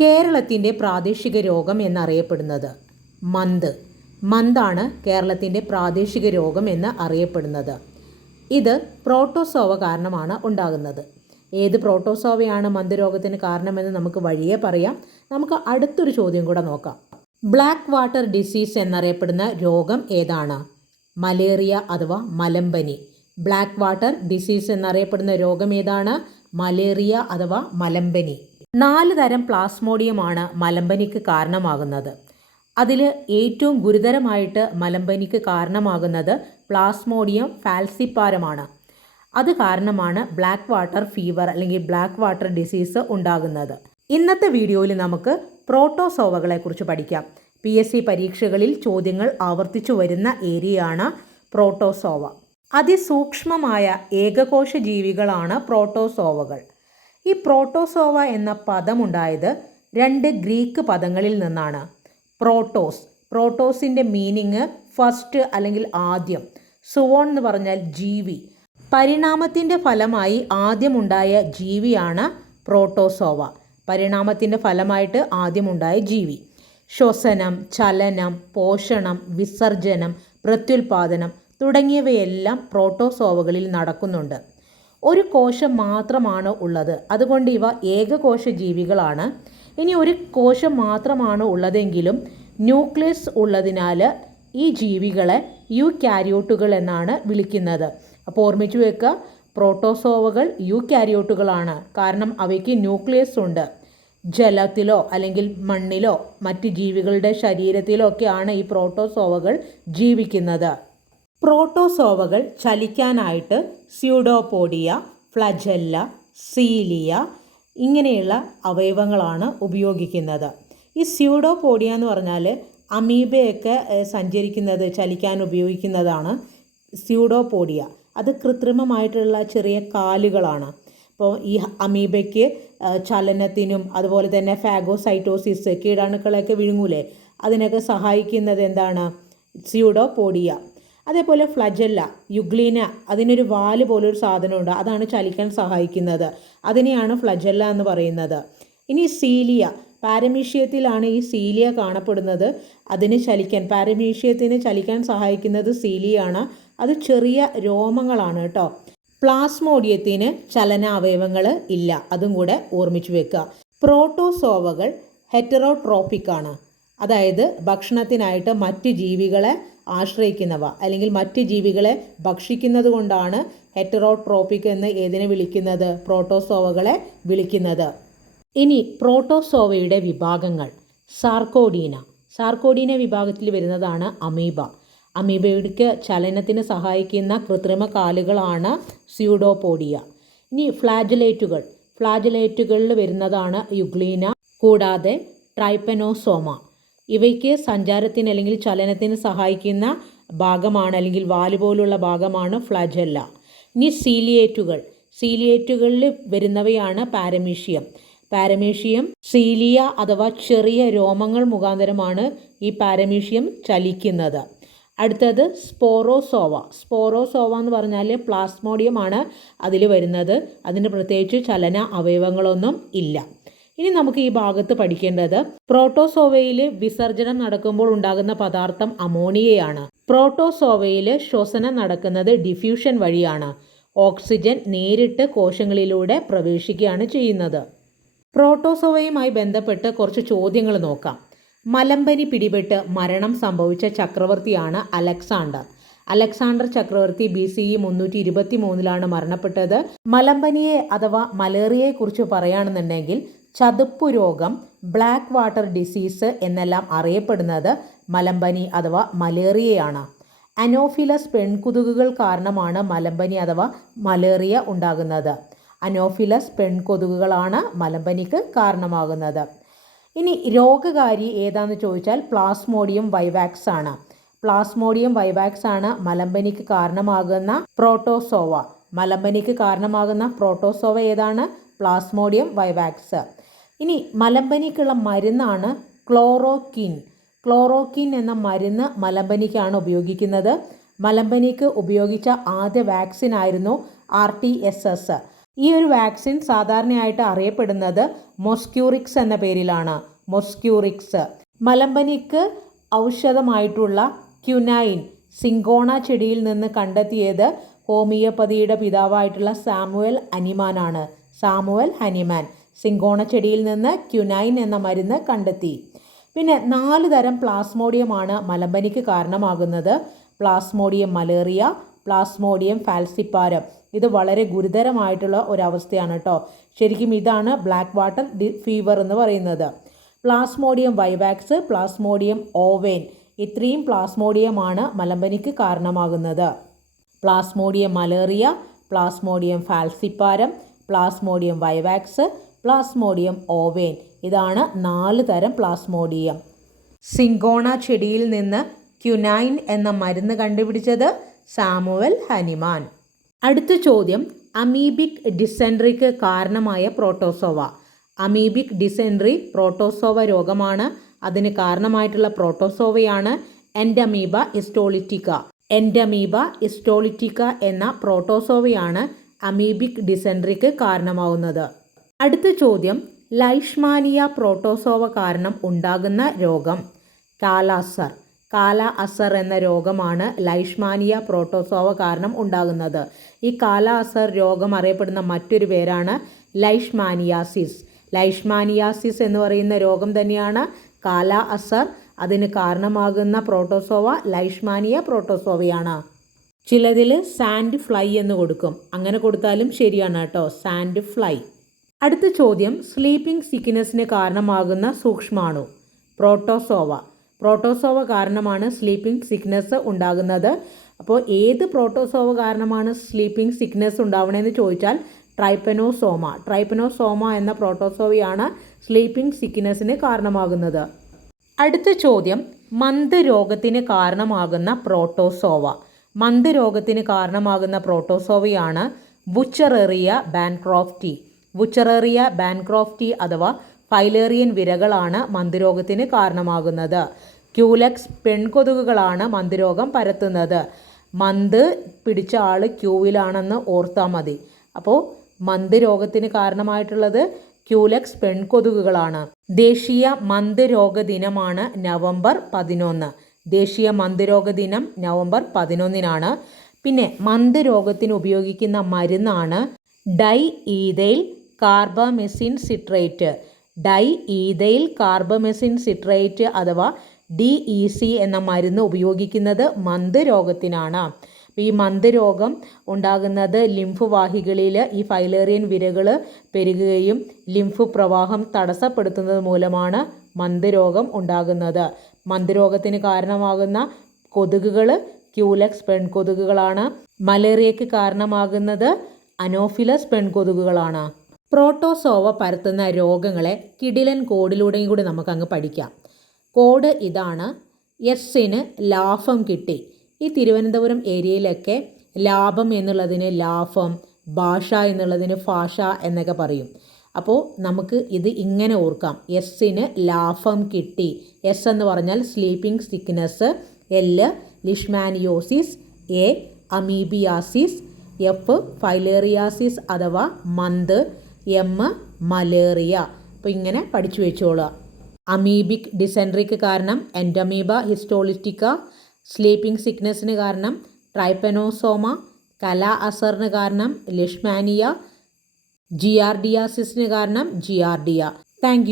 കേരളത്തിന്റെ പ്രാദേശിക രോഗം എന്നറിയപ്പെടുന്നത് മന്ത്. മന്താണ് കേരളത്തിന്റെ പ്രാദേശിക രോഗം എന്ന് അറിയപ്പെടുന്നത്. ഇത് പ്രോട്ടോസോവ കാരണമാണ് ഉണ്ടാകുന്നത്. ഏത് പ്രോട്ടോസോവയാണ് മന്ത് രോഗത്തിന് കാരണമെന്ന് നമുക്ക് വഴിയെ പറയാം. നമുക്ക് അടുത്തൊരു ചോദ്യം കൂടെ നോക്കാം. ബ്ലാക്ക് വാട്ടർ ഡിസീസ് എന്നറിയപ്പെടുന്ന രോഗം ഏതാണ്? മലേറിയ അഥവാ മലമ്പനി. ബ്ലാക്ക് വാട്ടർ ഡിസീസ് എന്നറിയപ്പെടുന്ന രോഗം ഏതാണ്? മലേറിയ അഥവാ മലമ്പനി. നാല് തരം പ്ലാസ്മോഡിയമാണ് മലമ്പനിക്ക് കാരണമാകുന്നത്. അതിൽ ഏറ്റവും ഗുരുതരമായിട്ട് മലമ്പനിക്ക് കാരണമാകുന്നത് പ്ലാസ്മോഡിയം ഫാൽസിപ്പാരമാണ്. അത് കാരണമാണ് ബ്ലാക്ക് വാട്ടർ ഫീവർ അല്ലെങ്കിൽ ബ്ലാക്ക് വാട്ടർ ഡിസീസ് ഉണ്ടാകുന്നത്. ഇന്നത്തെ വീഡിയോയിൽ നമുക്ക് പ്രോട്ടോസോവകളെ കുറിച്ച് പഠിക്കാം. പി എസ് സി പരീക്ഷകളിൽ ചോദ്യങ്ങൾ ആവർത്തിച്ചു വരുന്ന ഏരിയയാണ് പ്രോട്ടോസോവ. അതിസൂക്ഷ്മമായ ഏകകോശ ജീവികളാണ് പ്രോട്ടോസോവകൾ. ഈ പ്രോട്ടോസോവ എന്ന പദമുണ്ടായത് രണ്ട് ഗ്രീക്ക് പദങ്ങളിൽ നിന്നാണ്. പ്രോട്ടോസ് പ്രോട്ടോസിന്റെ മീനിങ് ഫസ്റ്റ് അല്ലെങ്കിൽ ആദ്യം സുവോൺ എന്ന് പറഞ്ഞാൽ ജീവി. പരിണാമത്തിന്റെ ഫലമായി ആദ്യമുണ്ടായ ജീവിയാണ് പ്രോട്ടോസോവ. പരിണാമത്തിന്റെ ഫലമായിട്ട് ആദ്യമുണ്ടായ ജീവി. ശ്വസനം ചലനം പോഷണം വിസർജനം പ്രത്യുൽപാദനം തുടങ്ങിയവയെല്ലാം പ്രോട്ടോസോവകളിൽ നടക്കുന്നുണ്ട്. ഒരു കോശം മാത്രമാണ് ഉള്ളത്. അതുകൊണ്ട് ഇവ ഏകകോശ ജീവികളാണ് ഇനി ഒരു കോശം മാത്രമാണ് ഉള്ളതെങ്കിലും ന്യൂക്ലിയസ് ഉള്ളതിനാൽ ഈ ജീവികളെ യു കാരിയോട്ടുകൾ എന്നാണ് വിളിക്കുന്നത്. അപ്പോൾ ഓർമ്മിച്ചു വെക്കുക പ്രോട്ടോസോവകൾ യു കാരിയോട്ടുകളാണ് കാരണം അവയ്ക്ക് ന്യൂക്ലിയസ് ഉണ്ട്. ജലത്തിലോ അല്ലെങ്കിൽ മണ്ണിലോ മറ്റ് ജീവികളുടെ ശരീരത്തിലോ ഒക്കെയാണ് ഈ പ്രോട്ടോസോവകൾ ജീവിക്കുന്നത്. പ്രോട്ടോസോവകൾ ചലിക്കാനായിട്ട് സ്യൂഡോപോഡിയ ഫ്ലജെല്ല സീലിയ ഇങ്ങനെയുള്ള അവയവങ്ങളാണ് ഉപയോഗിക്കുന്നത്. ഈ സ്യൂഡോപോഡിയ എന്ന് പറഞ്ഞാൽ അമീബയൊക്കെ സഞ്ചരിക്കുന്നത് ചലിക്കാൻ ഉപയോഗിക്കുന്നതാണ് സ്യൂഡോപോഡിയ. അത് കൃത്രിമമായിട്ടുള്ള ചെറിയ കാലുകളാണ്. അപ്പോൾ ഈ അമീബയ്ക്ക് ചലനത്തിനും അതുപോലെ തന്നെ ഫാഗോസൈറ്റോസിസ് കീടാണുക്കളെയൊക്കെ വിഴുങ്ങൂലേ? അതിനൊക്കെ സഹായിക്കുന്നത് എന്താണ്? സ്യൂഡോപോഡിയ. അതേപോലെ ഫ്ലജല്ല യുഗ്ലീന അതിനൊരു വാൽ പോലൊരു സാധനമുണ്ട്. അതാണ് ചലിക്കാൻ സഹായിക്കുന്നത്. അതിനെയാണ് ഫ്ലജല്ല എന്ന് പറയുന്നത്. ഇനി സീലിയ. പാരമീഷ്യത്തിലാണ് ഈ സീലിയ കാണപ്പെടുന്നത്. അതിന് ചലിക്കാൻ പാരമീഷ്യത്തിന് ചലിക്കാൻ സഹായിക്കുന്നത് സീലിയാണ്. അത് ചെറിയ രോമങ്ങളാണ് കേട്ടോ. പ്ലാസ്മോഡിയത്തിന് ചലനാവയവങ്ങൾ ഇല്ല. അതും കൂടെ ഓർമ്മിച്ചു വെക്കുക. പ്രോട്ടോസോവകൾ ഹെറ്ററോട്രോപ്പിക് ആണ് അതായത് ഭക്ഷണത്തിനായിട്ട് മറ്റ് ജീവികളെ ആശ്രയിക്കുന്നവ അല്ലെങ്കിൽ മറ്റ് ജീവികളെ ഭക്ഷിക്കുന്നത് കൊണ്ടാണ് ഹെറ്ററോട്രോപ്പിക് എന്ന് ഏതിനെ വിളിക്കുന്നത്? പ്രോട്ടോസോവകളെ വിളിക്കുന്നത്. ഇനി പ്രോട്ടോസോവയുടെ വിഭാഗങ്ങൾ. സാർക്കോഡീന സാർക്കോഡീന വിഭാഗത്തിൽ വരുന്നതാണ് അമീബ. അമീബയുടെ ചലനത്തിന് സഹായിക്കുന്ന കൃത്രിമ കാലുകളാണ് സ്യൂഡോപോഡിയ ഇനി ഫ്ലാജലേറ്റുകൾ. ഫ്ലാജലേറ്റുകളിൽ വരുന്നതാണ് യുഗ്ലീന. കൂടാതെ ട്രൈപ്പനോസോമ ഇവയ്ക്ക് സഞ്ചാരത്തിന് അല്ലെങ്കിൽ ചലനത്തിന് സഹായിക്കുന്ന ഭാഗമാണ് അല്ലെങ്കിൽ വാൽ പോലുള്ള ഭാഗമാണ് ഫ്ലാജല്ല. ഇനി സീലിയേറ്റുകൾ. സീലിയേറ്റുകളിൽ വരുന്നവയാണ് പാരമീഷ്യം. പാരമീഷ്യം സീലിയ അഥവാ ചെറിയ രോമങ്ങൾ മുഖാന്തരമാണ് ഈ പാരമീഷ്യം ചലിക്കുന്നത്. അടുത്തത് സ്പോറോസോവ. സ്പോറോസോവ എന്ന് പറഞ്ഞാൽ പ്ലാസ്മോഡിയമാണ് അതിൽ വരുന്നത്. അതിന് പ്രത്യേകിച്ച് ചലന അവയവങ്ങളൊന്നും ഇല്ല. ഇനി നമുക്ക് ഈ ഭാഗത്ത് പഠിക്കേണ്ടത് പ്രോട്ടോസോവയിൽ വിസർജനം നടക്കുമ്പോൾ ഉണ്ടാകുന്ന പദാർത്ഥം അമോണിയയാണ്. പ്രോട്ടോസോവയിൽ ശ്വസനം നടക്കുന്നത് ഡിഫ്യൂഷൻ വഴിയാണ്. ഓക്സിജൻ നേരിട്ട് കോശങ്ങളിലൂടെ പ്രവേശിക്കുകയാണ് ചെയ്യുന്നത്. പ്രോട്ടോസോവയുമായി ബന്ധപ്പെട്ട് കുറച്ച് ചോദ്യങ്ങൾ നോക്കാം. മലമ്പനി പിടിപെട്ട് മരണം സംഭവിച്ച ചക്രവർത്തിയാണ് അലക്സാണ്ടർ. അലക്സാണ്ടർ ചക്രവർത്തി ബി സി ഇ മുന്നൂറ്റി ഇരുപത്തി മൂന്നിലാണ് മരണപ്പെട്ടത്. മലമ്പനിയെ അഥവാ മലേറിയയെക്കുറിച്ച് പറയുകയാണെന്നുണ്ടെങ്കിൽ ചതുപ്പു രോഗം ബ്ലാക്ക് വാട്ടർ ഡിസീസ് എന്നെല്ലാം അറിയപ്പെടുന്നത് മലമ്പനി അഥവാ മലേറിയയാണ്. അനോഫിലസ് പെൺകൊതുകുകൾ കാരണമാണ് മലമ്പനി അഥവാ മലേറിയ ഉണ്ടാകുന്നത്. അനോഫിലസ് പെൺകൊതുകുകളാണ് മലമ്പനിക്ക് കാരണമാകുന്നത്. ഇനി രോഗകാരി ഏതാന്ന് ചോദിച്ചാൽ പ്ലാസ്മോഡിയം വൈവാക്സ് ആണ്. പ്ലാസ്മോഡിയം വൈവാക്സ് ആണ് മലമ്പനിക്ക് കാരണമാകുന്ന പ്രോട്ടോസോവ. മലമ്പനിക്ക് കാരണമാകുന്ന പ്രോട്ടോസോവ ഏതാണ്? Plasmodium vivax. ഇനി മലമ്പനിക്കുള്ള മരുന്നാണ് ക്ലോറോക്കിൻ ക്ലോറോക്കിൻ എന്ന മരുന്ന് മലമ്പനിക്കാണ് ഉപയോഗിക്കുന്നത്. മലമ്പനിക്ക് ഉപയോഗിച്ച ആദ്യ വാക്സിൻ ആയിരുന്നു ആർ ടി എസ് എസ്. ഈ ഒരു വാക്സിൻ സാധാരണയായിട്ട് അറിയപ്പെടുന്നത് മൊസ്ക്യൂറിക്സ് എന്ന പേരിലാണ്. മൊസ്ക്യൂറിക്സ്. മലമ്പനിക്ക് ഔഷധമായിട്ടുള്ള ക്യുനൈൻ സിങ്കോണ ചെടിയിൽ നിന്ന് കണ്ടെത്തിയത് ഹോമിയോപ്പതിയുടെ പിതാവായിട്ടുള്ള സാമുവൽ അനിമാനാണ്. സാമുവൽ ഹനിമാൻ സിങ്കോണ ചെടിയിൽ നിന്ന് ക്യുനൈൻ എന്ന മരുന്ന് കണ്ടെത്തി. പിന്നെ നാല് തരം പ്ലാസ്മോഡിയമാണ് മലമ്പനിക്ക് കാരണമാകുന്നത്. Plasmodium malaria plasmodium falciparum. ഇത് വളരെ ഗുരുതരമായിട്ടുള്ള ഒരവസ്ഥയാണ് കേട്ടോ. ശരിക്കും ഇതാണ് ബ്ലാക്ക് വാട്ടർ ഫീവർ എന്ന് പറയുന്നത്. പ്ലാസ്മോഡിയം വൈവാക്സ് പ്ലാസ്മോഡിയം ഓവേൻ ഇത്രയും പ്ലാസ്മോഡിയമാണ് മലമ്പനിക്ക് കാരണമാകുന്നത്. Plasmodium malaria plasmodium falciparum plasmodium vivax plasmodium ovale. ഇതാണ് നാല് തരം പ്ലാസ്മോഡിയം. സിങ്കോണ ചെടിയിൽ നിന്ന് ക്യുനൈൻ എന്ന മരുന്ന് കണ്ടുപിടിച്ചത് സാമുവൽ ഹനിമാൻ. അടുത്ത ചോദ്യം അമീബിക് ഡിസെൻട്രിക്ക് കാരണമായ പ്രോട്ടോസോവ. അമീബിക് ഡിസെൻട്രി പ്രോട്ടോസോവ രോഗമാണ്. അതിന് കാരണമായിട്ടുള്ള പ്രോട്ടോസോവയാണ് എൻഡമീബ ഇസ്റ്റോളിറ്റിക്ക എൻഡമീബ ഇസ്റ്റോളിറ്റിക്ക എന്ന പ്രോട്ടോസോവയാണ് അമീബിക് ഡിസെൻട്രിക്ക് കാരണമാവുന്നത്. അടുത്ത ചോദ്യം ലൈഷ്മാനിയ പ്രോട്ടോസോവ കാരണം ഉണ്ടാകുന്ന രോഗം. കാലാസർ കാല അസർ എന്ന രോഗമാണ് ലൈഷ്മാനിയ പ്രോട്ടോസോവ കാരണം ഉണ്ടാകുന്നത്. ഈ കാല അസർ രോഗം അറിയപ്പെടുന്ന മറ്റൊരു പേരാണ് ലൈഷ്മാനിയാസിസ്. ലൈഷ്മാനിയാസിസ് എന്ന് പറയുന്ന രോഗം തന്നെയാണ് കാല അസർ. അതിന് കാരണമാകുന്ന പ്രോട്ടോസോവ ലൈഷ്മാനിയ പ്രോട്ടോസോവയാണ്. ചിലതിൽ സാൻഡ് ഫ്ലൈ എന്ന് കൊടുക്കും. അങ്ങനെ കൊടുത്താലും ശരിയാണ് കേട്ടോ സാൻഡ് ഫ്ലൈ. അടുത്ത ചോദ്യം സ്ലീപ്പിംഗ് സിക്നെസ്സിന് കാരണമാകുന്ന സൂക്ഷ്മാണു. പ്രോട്ടോസോവ. പ്രോട്ടോസോവ കാരണമാണ് സ്ലീപ്പിംഗ് സിക്നെസ് ഉണ്ടാകുന്നത്. അപ്പോൾ ഏത് പ്രോട്ടോസോവ കാരണമാണ് സ്ലീപ്പിംഗ് സിക്നെസ് ഉണ്ടാവണമെന്ന് ചോദിച്ചാൽ ട്രൈപ്പനോസോമ ട്രൈപ്പനോസോമ എന്ന പ്രോട്ടോസോവയാണ് സ്ലീപ്പിംഗ് സിക്നെസ്സിന് കാരണമാകുന്നത്. അടുത്ത ചോദ്യം മന്ത് രോഗത്തിന് കാരണമാകുന്ന പ്രോട്ടോസോവ. മന്ത് രോഗത്തിന് കാരണമാകുന്ന പ്രോട്ടോസോവയാണ് ബുച്ചറേറിയ ബാൻക്രോഫ്റ്റി ബുച്ചറേറിയ ബാൻക്രോഫ്റ്റി അഥവാ ഫൈലേറിയൻ വിരകളാണ് മന്ദിരോഗത്തിന് കാരണമാകുന്നത്. ക്യൂലക്സ് പെൺകൊതുകുകളാണ് മന്ദിരോഗം പരത്തുന്നത്. മന്ത് പിടിച്ച ആൾ ക്യൂവിലാണെന്ന് ഓർത്താൽ മതി. അപ്പോൾ മന്ത് രോഗത്തിന് കാരണമായിട്ടുള്ളത് ക്യൂലക്സ് പെൺകൊതുകുകളാണ്. ദേശീയ മന്ത് രോഗ ദിനമാണ് നവംബർ പതിനൊന്ന്. ദേശീയ മന്ത് രോഗ ദിനം നവംബർ പതിനൊന്നിനാണ്. പിന്നെ മന്ത് രോഗത്തിന് ഉപയോഗിക്കുന്ന മരുന്നാണ് diethylcarbamazine citrate. Diethylcarbamazine citrate അഥവാ ഡി ഇ സി എന്ന മരുന്ന് ഉപയോഗിക്കുന്നത് മന്ത് രോഗത്തിനാണ്. ഈ മന്ത് രോഗം ഉണ്ടാകുന്നത് ലിംഫ് വാഹികളിൽ ഈ ഫൈലേറിയൻ വിരകൾ പെരുകുകയും ലിംഫ് പ്രവാഹം തടസ്സപ്പെടുത്തുന്നത് മൂലമാണ് മന്ത് രോഗം ഉണ്ടാകുന്നത്. മന്ത് രോഗത്തിന് കാരണമാകുന്ന കൊതുകുകൾ ക്യൂലക്സ് പെൺകൊതുകുകളാണ്. മലേറിയയ്ക്ക് കാരണമാകുന്നത് അനോഫിലസ് പെൺകൊതുകുകളാണ്. പ്രോട്ടോസോവ പരത്തുന്ന രോഗങ്ങളെ കിടിലൻ കോഡിലൂടെയും കൂടി നമുക്കങ്ങ് പഠിക്കാം. കോഡ് ഇതാണ്. എസ്സിന് ലാഭം കിട്ടി. ഈ തിരുവനന്തപുരം ഏരിയയിലൊക്കെ ലാഭം എന്നുള്ളതിന് ലാഭം ഭാഷ എന്നുള്ളതിന് ഭാഷ എന്നൊക്കെ പറയും. അപ്പോൾ നമുക്ക് ഇത് ഇങ്ങനെ ഓർക്കാം. എസ്സിന് ലാഭം കിട്ടി. എസ് എന്ന് പറഞ്ഞാൽ sleeping sickness L leishmaniasis A amoebiasis F filariasis അഥവാ മന്ത് എം മലേറിയ. അപ്പോൾ ഇങ്ങനെ പഠിച്ചു വെച്ചോളുക. അമീബിക് ഡിസെൻട്രിക്ക് കാരണം എൻഡമീബ ഹിസ്റ്റോളിറ്റിക്ക സ്ലീപ്പിംഗ് സിക്നെസ്സിന് കാരണം ട്രൈപ്പനോസോമ കല അസറിന് കാരണം ലിഷ്മാനിയ ജിയാർഡിയാസിസിന് കാരണം ജിയാർഡിയ. താങ്ക്